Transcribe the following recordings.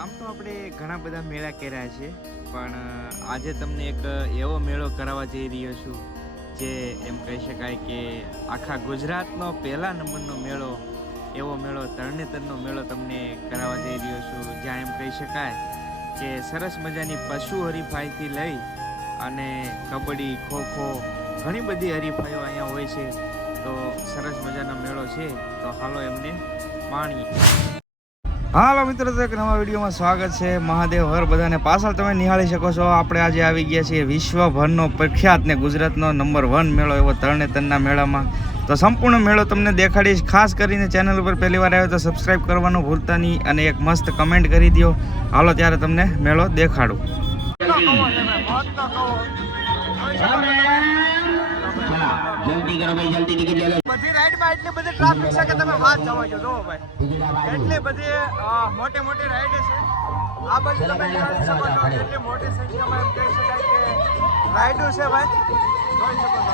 આમ તો આપણે ઘણા બધા મેળા કર્યા છે, પણ આજે તમને એક એવો મેળો કરાવવા જઈ રહ્યો છું જે એમ કહી શકાય કે આખા ગુજરાતનો પહેલા નંબરનો મેળો, એવો મેળો તરણેતરનો મેળો તમને કરાવવા જઈ રહ્યો છું, જ્યાં એમ કહી શકાય કે સરસ મજાની પશુ હરીફાઈથી લઈ અને કબડ્ડી, ખોખો, ઘણી બધી હરીફાઈઓ અહીંયા હોય છે. તો સરસ મજાનો મેળો છે, તો હાલો એમને માણીએ. હાલો મિત્રો, તો એક નવા વિડીયોમાં સ્વાગત છે. મહાદેવ હર બધાને. પાછળ તમે નિહાળી શકો છો, આપણે આજે આવી ગયા છીએ વિશ્વભરનો પ્રખ્યાત ને ગુજરાતનો નંબર 1 મેળો એવો તરણેતરના મેળામાં. તો સંપૂર્ણ મેળો તમને દેખાડીશ. ખાસ કરીને ચેનલ ઉપર પહેલી વાર આવ્યો તો સબસ્ક્રાઈબ કરવાનું ભૂલતા નહીં અને એક મસ્ત કમેન્ટ કરી દો. હાલો ત્યારે તમને મેળો દેખાડું. જલ્દી કરો ભાઈ, જલ્દી ટિકિટ લે લો. બધી રાઈડમાં એટલી બધી ટ્રાફિક છે કે તમે વાત જવા જો. જો ભાઈ, એટલી બધી મોટી મોટી રાઈડ છે. આ બાજુ તમે જોઈ શકો છો, એટલી મોટી સંખ્યામાં એમ કહી શકાય કે રાઈડો છે ભાઈ. જોઈ શકો છો,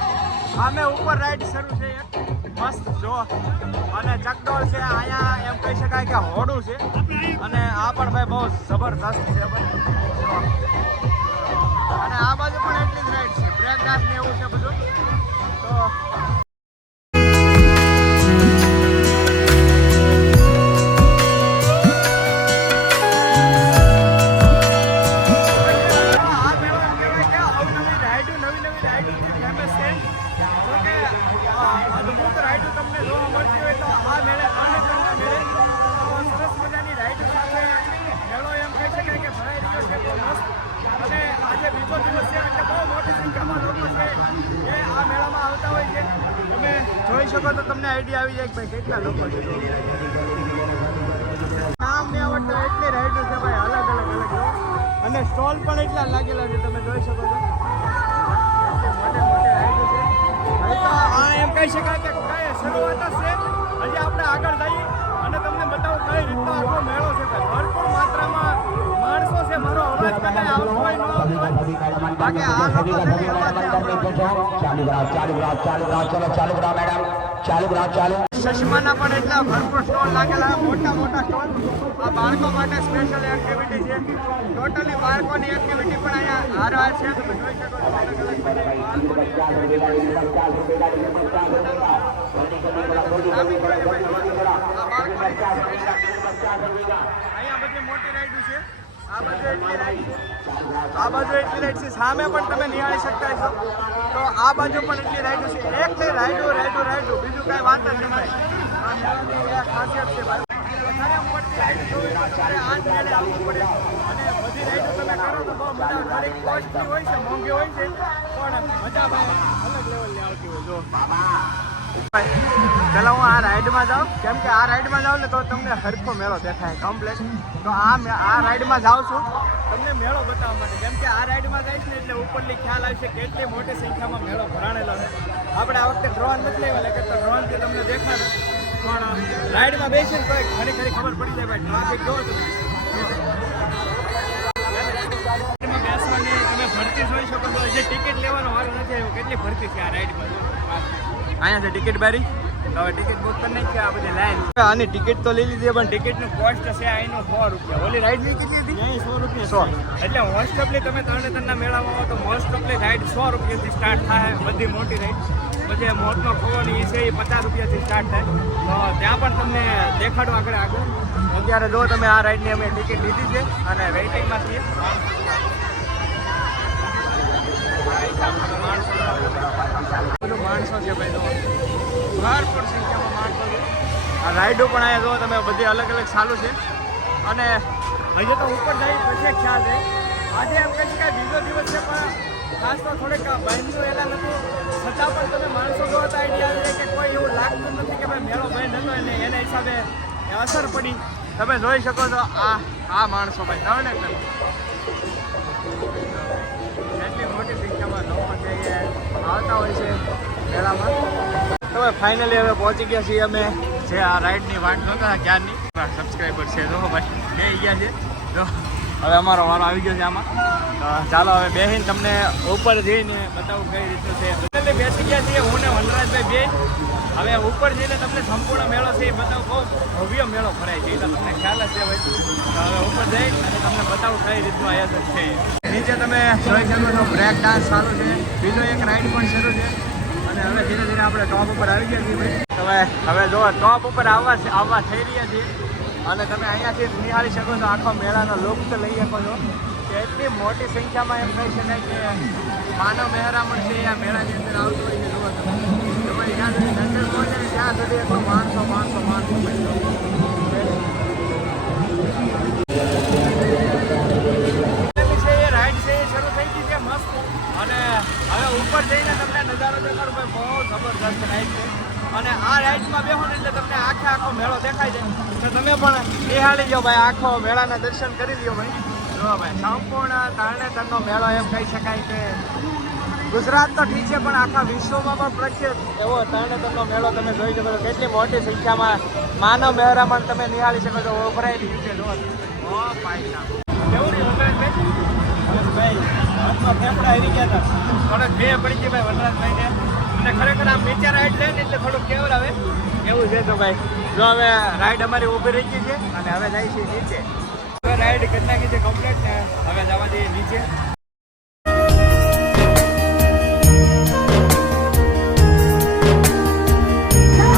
આમે ઉપર રાઈડ શરૂ છે એક મસ્ત જો, અને ચકડોળ છે. અહીંયા એમ કહી શકાય કે હોડું છે, અને આ પણ ભાઈ બહુ જબરદસ્ત છે ભાઈ. અને આ બાજુ પણ એટલી જ રાઈડ છે, બ્રેક ડાન્સ ને એવું છે બધું. તો જોઈ શકો તો તમને આઈડિયા આવી જાય કે ભાઈ કેટલા લોકો છે. કામ ને આવડતો એટલી રાઈડો છે ભાઈ, અલગ અલગ અને સ્ટોલ પણ એટલા લાગેલા છે. તમે જોઈ શકો છો, એટલી મોટી મોટી રાઈડો છે. હવે તો આ એમ કહી શકાય કે કઈ શરૂઆત જ છે. હજી આપણે આગળ જઈએ અને તમને બતાવું કઈ રીતનો આખો મેળો છે. ભરપૂર માત્રામાં માણસો છે. મારો અવાજ કદાચ આવતો હોય ન આવતો હોય, બાકી આ લોકો છે ને ચશ્માના પણ એટલા ભરપૂર સ્ટોલ લાગેલા, મોટા મોટા સ્ટોલ. આ બાળકો માટે સ્પેશિયલ એક્ટિવિટી છે. ટોટલી બાળકોની એક્ટિવિટી પણ અહીંયા હારવાર છે. તમે જોઈ શકો છો, અહીંયા બધી મોટી રાઈડ છે. આ બાજુ એટલી રાઈડ છે, આ બાજુ એટલી રાઈડ છે. સામે પણ તમે નિહાળી શકતા છો, તો આ બાજુ પણ એટલી રાઈડો છે. એકલી રાઈડો રાઈડો રાઈડો, બીજું કાંઈ વાત જ નહીં. આ ખાસિયત છે ભાઈ. વધારે મોટી રાઈડ જોવી તો તમારે આ જ મેળે આવવું પડે, અને બધી રાઈડો તમે કરો તો બહુ મજા. થોડીક કોસ્ટલી હોય છે, મોંઘી હોય છે, પણ મજા ભાઈ અલગ લેવલની આવતી હોય. જો પેલા હું આ રાઈડમાં જાઉં, કેમ કે આ રાઈડમાં જાઉં ને તો તમને હરખો મેળો દેખાય કમ્પ્લેટ. તો આ રાઈડમાં જાઉં છું તમને મેળો બતાવવા માટે, કેમ કે આ રાઈડમાં જઈશ ને એટલે ઉપરથી ખ્યાલ આવશે કે એટલી મોટી સંખ્યામાં મેળો ભરાણેલો છે. આપણે આ વખતે ડ્રોન નથી લેવા, કે ડ્રોનથી તમને દેખાડે, પણ રાઈડમાં બેસીને તો ઘણી ખરી ખબર પડી જાય ભાઈ. ટ્રાફિક જો તમે બેસવાની તમે ભરતી જોઈ શકો છો. જે ટિકિટ લેવાનો વારો નથી આવ્યો, કેટલી ભરતી છે આ રાઈડમાં. અહીંયા છે ટિકિટ બારી. હવે ટિકિટ બુક કરી નાખી. આ બધી લાઈન. આની ટિકિટ તો લઈ લીધી, પણ ટિકિટનું કોસ્ટ છે અહીંનો 100 રૂપિયા. ઓલી રાઈડની કેટલી હતી? 100 રૂપિયા. 100 એટલે મોસ્ટ ઓફલી તમે તરણેતરના મેળામાં આવો તો મોસ્ટ ઓફલી રાઈડ 100 રૂપિયાથી સ્ટાર્ટ થાય. બધી મોટી રાઈડ પછી મોતનો ખોવાની છે એ 50 રૂપિયાથી સ્ટાર્ટ થાય. તો ત્યાં પણ તમને દેખાડો આગળ. અત્યારે જો તમે આ રાઈડની અમે ટિકિટ લીધી છે અને વેઇટિંગમાં છીએ. માણસો છે ભાઈ, ભરપૂર સંખ્યામાં માણસો છે. આ રાઈડો પણ અહીંયા જો તમે બધી અલગ અલગ ચાલુ છે. અને હજી તો ઉપર જઈ પછી ખ્યાલ છે. આજે એમ કહી શકાય બીજો દિવસ છે, પણ ખાસ તો થોડીક બંધનું એલાન હતું, છતાં પણ તમે માણસો જો તો આઈડિયા આવે કે કોઈ એવું લાગતું નથી કે ભાઈ મેળો બંધ હતો, અને એના હિસાબે અસર પડી. તમે જોઈ શકો છો આ માણસો ભાઈ તરણેતર એટલી મોટી સંખ્યામાં લોકો છે આવતા હોય છે મેળામાં. તો ફાઇનલી હવે પહોંચી ગયા છીએ અમે, જે આ રાઈડની વાટ જોતા હતા ક્યારની. સબસ્ક્રાઈબર છે જો ભાઈ બે ગયા છે. તો હવે અમારો વારો આવી ગયો છે આમાં. તો ચાલો હવે બેસીને તમને ઉપર જઈને બતાવું કઈ રીતનું છે. બેસી ગયા છીએ હું ને વનરાજભાઈ બે. હવે ઉપર જઈને તમને સંપૂર્ણ મેળો છે એ બતાવું. બહુ ભવ્ય મેળો ભરાય છે, એ તો તમને ખ્યાલ જ છે ભાઈ. હવે ઉપર જઈ અને તમને બતાવું કઈ રીતનું આયોજન છે. નીચે તમે જોઈ શકો છો બ્રેક ડાન્સ ચાલુ છે, બીજો એક રાઈડ પણ શરૂ છે અને હવે ધીરે ધીરે આપણે ટોપ ઉપર આવી ગયા છીએ ભાઈ. હવે જો ટોપ ઉપર આવવા થઈ રહ્યા છીએ અને તમે અહીંયાથી નિહાળી શકો છો આખો મેળાનો લુપ્ત લઈ શકો છો કે એટલી મોટી સંખ્યામાં એમ કહી શકાય કે માનવ મહેરામણ છે આ મેળાની અંદર આવતું હોય છે. જોવો તમે જ્યાં સુધી નજર પહોંચે ને ત્યાં સુધી એટલો માણસો રાઈડ છે એ શરૂ થઈ ગઈ છે મસ્ત. અને હવે ઉપર જઈને તમને નજારો દેખાડો ભાઈ, બહુ જબરદસ્ત રાઈડ છે અને આ રાઈડમાં બેહો ને એટલે તમને આખો મેળો દેખાય છે. તો તમે પણ નિહાળી જાઓ ભાઈ, આખો મેળાના દર્શન કરી લ્યો ભાઈ. જો ભાઈ સંપૂર્ણ તરણેતરનો મેળો એમ કહી શકાય કે ગુજરાત તો ઠીક છે પણ આખા વિશ્વમાં પણ પ્રખ્યાત એવો તરણેતરનો મેળો તમે જોઈ શકો છો. કેટલી મોટી સંખ્યામાં માનવ મહેરામણ તમે નિહાળી શકો છો. ઓભરાયેલી રીતે જો ભાઈ કેવું નહીં વનરાજભાઈ? ભાઈ હાથમાં ફેફડા આવી ગયા હતા, થોડોક બે પડી ગઈ ભાઈ વનરાજભાઈને. અને ખરેખર આમ નીચે રાઈડ લે ને એટલે થોડુંક કેવર આવે એવું છે. તો ભાઈ જો હવે રાઈડ અમારી ઊભી રહી ગઈ છે અને હવે જાય છે નીચે. હવે રાઈડ કરી નાખી છે કમ્પ્લીટ ને હવે જવા દઈએ નીચે.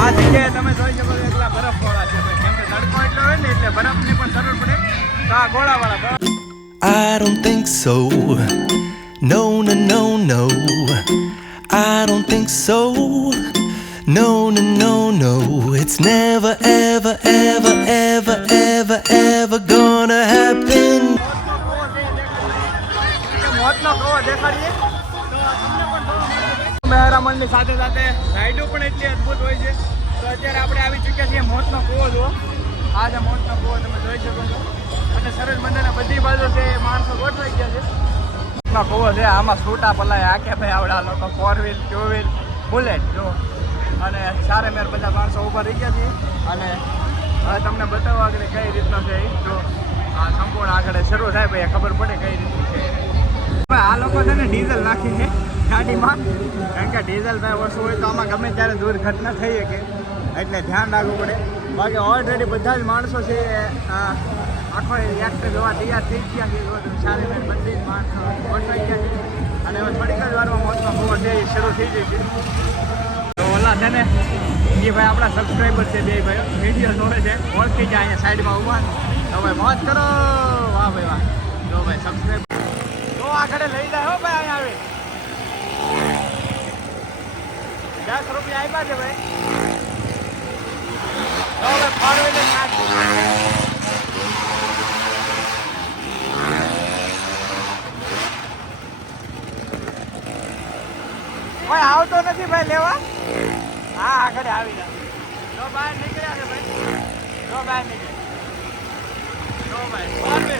આ જગ્યાએ તમે જોઈ શકો છો એટલા બરફ ગોળા છે ભાઈ, કેમ કે તડકો એટલો હોય ને એટલે બરફની પણ જરૂર પડે. તો આ ગોળાવાળા બરફ. I don't think so. No, no, no, no. I don't think so. No, no, no, no. It's never, ever, ever, ever, ever, ever gonna happen. મોતનો કવો દેખાડીએ તો તમને પણ મહેરામણની સાથે સાથે રાઈડો પણ એટલી અદ્ભુત હોય છે. તો અત્યારે આપણે આવી ચૂક્યા છીએ મોતનો કૂવો. જુઓ આ છે મોતનો કૂવો, તમે જોઈ શકો છો. અને સરસ મજાના બધી બાજુ છે માણસો ગોઠવાઈ ગયા છે. મોતનો કૂવો છે, આમાં છૂટા પલાય આખે ભાઈ આવડા લોકો 4 વ્હીલ 2 વ્હીલ બુલેટ જો. અને સારે મેર બધા માણસો ઊભા રહી ગયા છે અને હવે તમને બતાવો આગળ કઈ રીતનો છે એ. જો આ સંપૂર્ણ આગળ શરૂ થાય ભાઈ ખબર પડે કઈ રીતનું છે. આ લોકો છે ને ડીઝલ નાખી છે ગાડીમાં, કારણ કે ડીઝલ ભાઈ ઓછું હોય તો આમાં ગમે ત્યારે દુર્ઘટના થઈ શકે એટલે ધ્યાન રાખવું પડે. બાકી ઓલરેડી બધા જ માણસો છે આખો એક્ટર જોવા તૈયાર થઈ ગયા છે. સારી મેં બધી જ માણસો ગોઠવાઈ ગયા છે અને હવે થોડીક જ વારમાં મોતનો કૂવો છે એ શરૂ થઈ જશે. તો ઓલા છે ને એ ભાઈ આપણા સબસ્ક્રાઈબર છે, બે ભાઈ વિડીયો જોવે છે, ઓળખી જાય અહીંયા સાઈડમાં ઊભા. તો ભાઈ મોજ કરો, વાહ ભાઈ વાહ. તો ભાઈ સબસ્ક્રાઈબર તો આગળ લઈ જાય હો ભાઈ. અહીંયા આવે 10 રૂપિયા આપ્યા છે ભાઈ. તો હવે ફાળવેલી નાખ. કોઈ આવતો નથી ભાઈ લેવા. હા આગળ આવી જાય. જો બહાર નીકળ્યા છે ભાઈ, જો બહાર નીકળ્યા. જો ભાઈ ફાળવે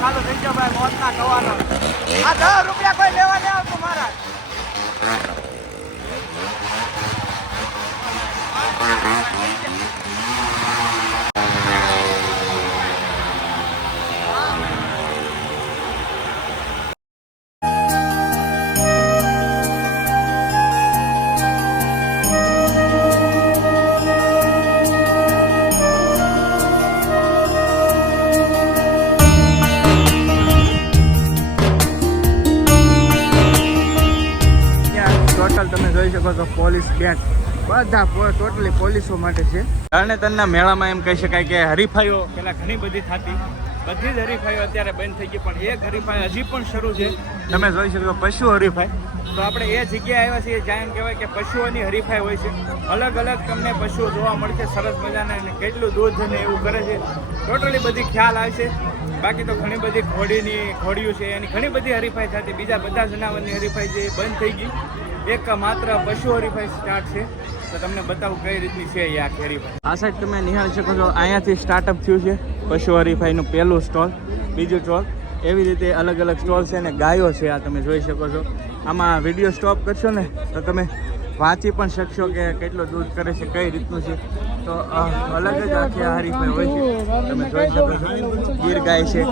ચાલુ થઈ ગયો ભાઈ મોતના કવાનો. આ 10 રૂપિયા કોઈ લેવા નહીં આવતું મારા. તમે જોઈ શકો છો પોલીસ બેટ બધા ટોટલી પોલીસો માટે છે. તરણેતરના મેળામાં એમ કહી શકાય કે હરીફાઈઓ પહેલાં ઘણી બધી થતી, બધી જ હરીફાઈઓ અત્યારે બંધ થઈ ગઈ પણ એક હરીફાઈ હજી પણ શરૂ છે. તમે જોઈ શકો પશુ હરીફાઈ. તો આપણે એ જગ્યાએ આવ્યા છીએ જ્યાં એમ કહેવાય કે પશુઓની હરીફાઈ હોય છે. અલગ અલગ તમને પશુઓ જોવા મળશે સરસ મજાના અને કેટલું દૂધ ને એવું કરે છે ટોટલી બધી ખ્યાલ આવશે. બાકી તો ઘણી બધી ઘોડીઓ છે એની ઘણી બધી હરીફાઈ થતી. બીજા બધા જનાવરની હરીફાઈ છે એ બંધ થઈ ગઈ. એક માત્ર પશુ હરીફાઈ સ્ટાર્ટ છે. તો તમને બતાવું કઈ રીતની છે એ આખી હરીફાઈ. આ સાઈડ તમે નિહાળી શકો છો અહીંયાથી સ્ટાર્ટઅપ થયું છે પશુ હરીફાઈનું પહેલું સ્ટોલ, બીજું સ્ટોલ, એવી રીતે અલગ અલગ સ્ટોલ છે અને ગાયો છે આ તમે જોઈ શકો છો. આમાં વિડીયો સ્ટોપ કરશો ને તો તમે વાંચી પણ શકશો કે કેટલો દૂધ કરે છે, કઈ રીતનું છે. તો અલગ જ આખી આ હરીફાઈ હોય છે. તમે જોઈ શકો છો ગીર ગાય છે,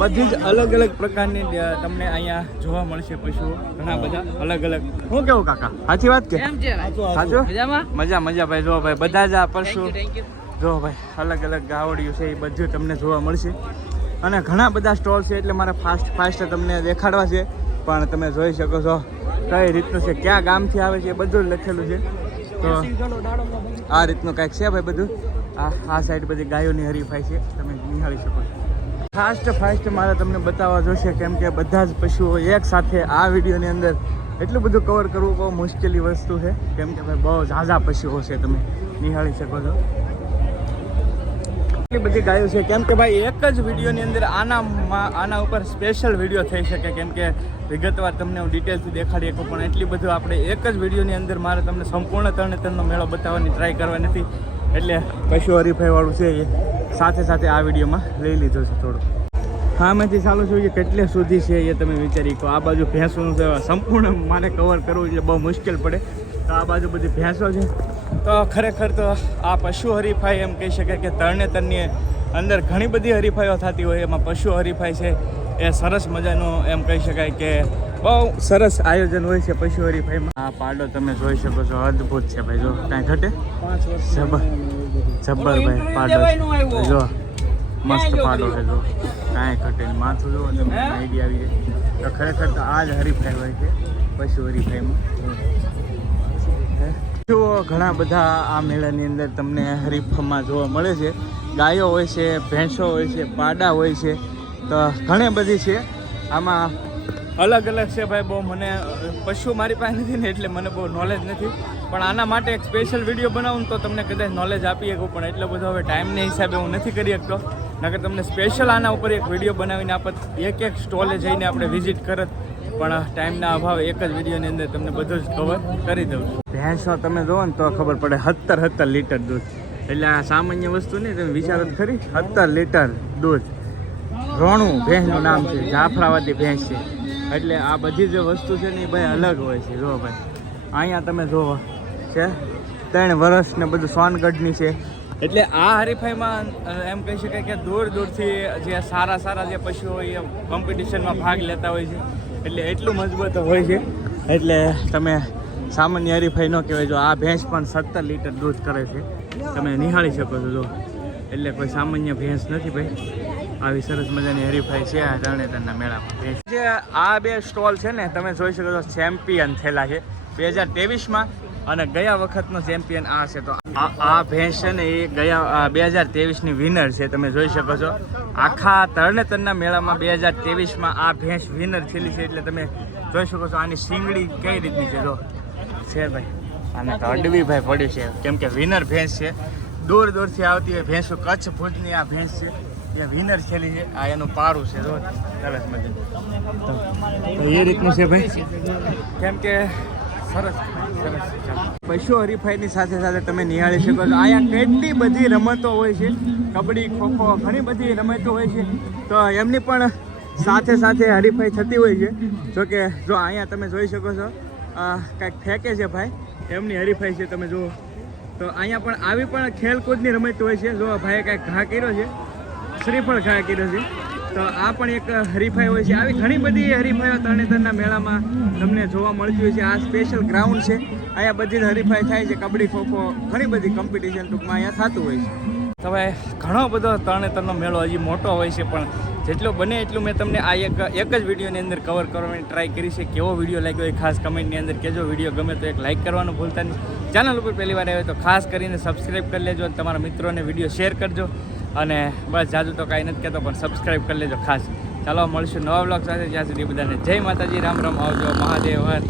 બધી જ અલગ અલગ પ્રકારની તમને અહીંયા જોવા મળશે પશુઓ ઘણા બધા અલગ અલગ. શું કેવું કાકા, સાચી વાત કે સાચું? મજા ભાઈ. જો ભાઈ બધા જ આ પશુ જો ભાઈ અલગ અલગ ગાવડિયું છે એ બધું તમને જોવા મળશે. અને ઘણા બધા સ્ટોલ છે એટલે મારે ફાસ્ટ તમને દેખાડવા છે. પણ તમે જોઈ શકો છો કઈ રીતનું છે, ક્યાં ગામથી આવે છે એ બધું લખેલું છે. તો આ રીતનું કાંઈક છે ભાઈ બધું. આ સાઈડ બધી ગાયોની હરીફાઈ છે, તમે નિહાળી શકો છો. ફાસ્ટ મારે તમને બતાવવા જોશે, કેમ કે બધા જ પશુઓ એક સાથે આ વિડીયોની અંદર એટલું બધું કવર કરવું બહુ મુશ્કેલી વસ્તુ છે, કેમ કે ભાઈ બહુ ઝાઝા પશુઓ છે, તમે નિહાળી શકો છો. એટલી બધી ગાયો છે, કેમ કે ભાઈ એક જ વિડીયોની અંદર આના ઉપર સ્પેશિયલ વિડીયો થઈ શકે, કેમ કે વિગતવાર તમને હું ડિટેલથી દેખાડી શકું. પણ એટલી બધું આપણે એક જ વિડીયોની અંદર મારે તમને સંપૂર્ણ તરણેતરનો મેળો બતાવવાની ટ્રાય કરવા નથી. એટલે પશુ હરીફાઈવાળું છે એ સાથે આ વિડીયોમાં લઈ લીધો છે થોડું. હામેથી ચાલુ છું કે કેટલે સુધી છે એ તમે વિચારી કહો. આ બાજુ ભેંસોનું છે, સંપૂર્ણ મારે કવર કરવું એટલે બહુ મુશ્કેલ પડે. તો આ બાજુ બધી ભેંસો છે. તો ખરેખર તો આ પશુ હરીફાઈ એમ કહી શકાય કે તરણેતરની અંદર ઘણી બધી હરીફાઈઓ થતી હોય, એમાં પશુ હરીફાઈ છે એ સરસ મજાનું એમ કહી શકાય કે બહુ સરસ આયોજન હોય છે પશુ હરીફાઈમાં. આ પાડો તમે જોઈ શકો છો, અદ્ભુત છે ભાઈ. જો કાંઈ ઘટે, જબ્બર ભાઈ પાડો જો મસ્ત પાડો છે. જો કાંઈ ઘટે નહીં, માથું જો તમને આઈડિયા આવી જાય. તો ખરેખર તો આ જ હરીફાઈ હોય છે પશુ હરીફાઈમાં. ઘણા બધા આ મેળાની અંદર તમને હરીફમાં જોવા મળે છે. ગાયો હોય છે, ભેંસો હોય છે, પાડા હોય છે, તો ઘણી બધી છે. આમાં અલગ છે ભાઈ. બહુ મને પશુ મારી પાસે નથી ને એટલે મને બહુ નોલેજ નથી. પણ આના માટે એક સ્પેશિયલ વિડીયો બનાવું તો તમને કદાચ નોલેજ આપી શકું, પણ એટલો બધો હવે ટાઈમના હિસાબે હું નથી કરી શકતો. નકર તમને સ્પેશિયલ આના ઉપર એક વિડીયો બનાવીને આપત, એક સ્ટોલે જઈને આપણે વિઝિટ કરત. પણ ટાઈમના અભાવે એક જ વિડીયોની અંદર તમને બધું જ કવર કરી દઉં. ભેંસો તમે જુઓ ને તો ખબર પડે, 17 લીટર દૂધ. એટલે આ સામાન્ય વસ્તુ નહીં, તમે વિચારો ખરી, 17 લીટર દૂધ. રોણું ભેંસનું નામ છે, જાફરાવાદી ભેંસ છે. એટલે આ બધી જે વસ્તુ છે ને એ ભાઈ અલગ હોય છે. જુઓ ભાઈ અહીંયા તમે જુઓ છે 3 વર્ષ ને બધું સોનગઢની છે. એટલે આ હરીફાઈમાં એમ કહી શકાય કે દૂરથી જે સારા જે પશુઓ હોય એ કોમ્પિટિશનમાં ભાગ લેતા હોય છે. એટલે એટલું મજબૂત હોય છે. એટલે તમે સામાન્ય હરીફાઈ ન કહેવાય. જો આ ભેંસ પણ 17 લીટર દૂધ કરે છે, તમે નિહાળી શકો છો. જો એટલે કોઈ સામાન્ય ભેંસ નથી ભાઈ. આવી સરસ મજાની હરીફાઈ છે આ તરણેતરના મેળામાં. જે આ 2 સ્ટોલ છે ને તમે જોઈ શકો છો, ચેમ્પિયન થયેલા છે 2023માં, અને ગયા વખતનો ચેમ્પિયન આ છે. તો આ ભેંસ છે ને એ ગયા 2023ની વિનર છે. તમે જોઈ શકો છો આખા તરણેતરના મેળામાં 2023માં આ ભેંસ વિનર થયેલી છે. એટલે તમે જોઈ શકો છો આની શીંગડી કઈ રીતની છે. જો છે ભાઈ, આને તો અડવી ભાઈ પડી છે, કેમ કે વિનર ભેંસ છે. દૂરથી આવતી હોય ભેંસો, કચ્છ ભુજની આ ભેંસ છે એ વિનર થયેલી છે. આ એનું પારું છે. જો સરસ મજાનું એ રીતનું છે ભાઈ, કેમ કે સરસ. પશુ હરીફાઈની સાથે તમે નિહાળી શકો છો અહીંયા કેટલી બધી રમતો હોય છે. કબડ્ડી, ખોખો, ઘણી બધી રમતો હોય છે. તો એમની પણ સાથે હરીફાઈ થતી હોય છે. જોકે જો અહીંયા તમે જોઈ શકો છો કાંઈક ફેંકે છે ભાઈ, એમની હરીફાઈ છે. તમે જુઓ તો અહીંયા પણ આવી પણ ખેલકૂદની રમત હોય છે. જો ભાઈએ કાંઈક ઘા કર્યો છે, શ્રીફળ ઘા કર્યો છે, તો આ પણ એક હરીફાઈ હોય છે. આવી ઘણી બધી હરીફાઈઓ તરણેતરના મેળામાં તમને જોવા મળતી હોય છે. આ સ્પેશિયલ ગ્રાઉન્ડ છે, અહીંયા બધી જ હરીફાઈ થાય છે. કબડ્ડી, ખોખો, ઘણી બધી કોમ્પિટિશન ટૂંકમાં અહીંયા થતું હોય છે. તો ભાઈ ઘણો બધો તરણેતરનો મેળો હજી મોટો હોય છે, પણ જેટલું બને એટલું મેં તમને આ એક જ વિડીયોની અંદર કવર કરવાની ટ્રાય કરી છે. કેવો વિડીયો લાગ્યો એ ખાસ કમેન્ટની અંદર કહેજો. વિડીયો ગમે તો એક લાઇક કરવાનું ભૂલતા નહીં. ચેનલ ઉપર પહેલી વાર આવે તો ખાસ કરીને સબસ્ક્રાઈબ કરી લેજો અને તમારા મિત્રોને વિડીયો શેર કરજો. અને બસ જાજુ તો કાંઈ નથી કહેતો, પણ સબસ્ક્રાઈબ કરી લેજો ખાસ. ચાલો મળશું નવા વ્લોગ સાથે. જ્યાં સુધી બધાને જય માતાજી, રામ રામ, આવજો, મહાદેવ હર.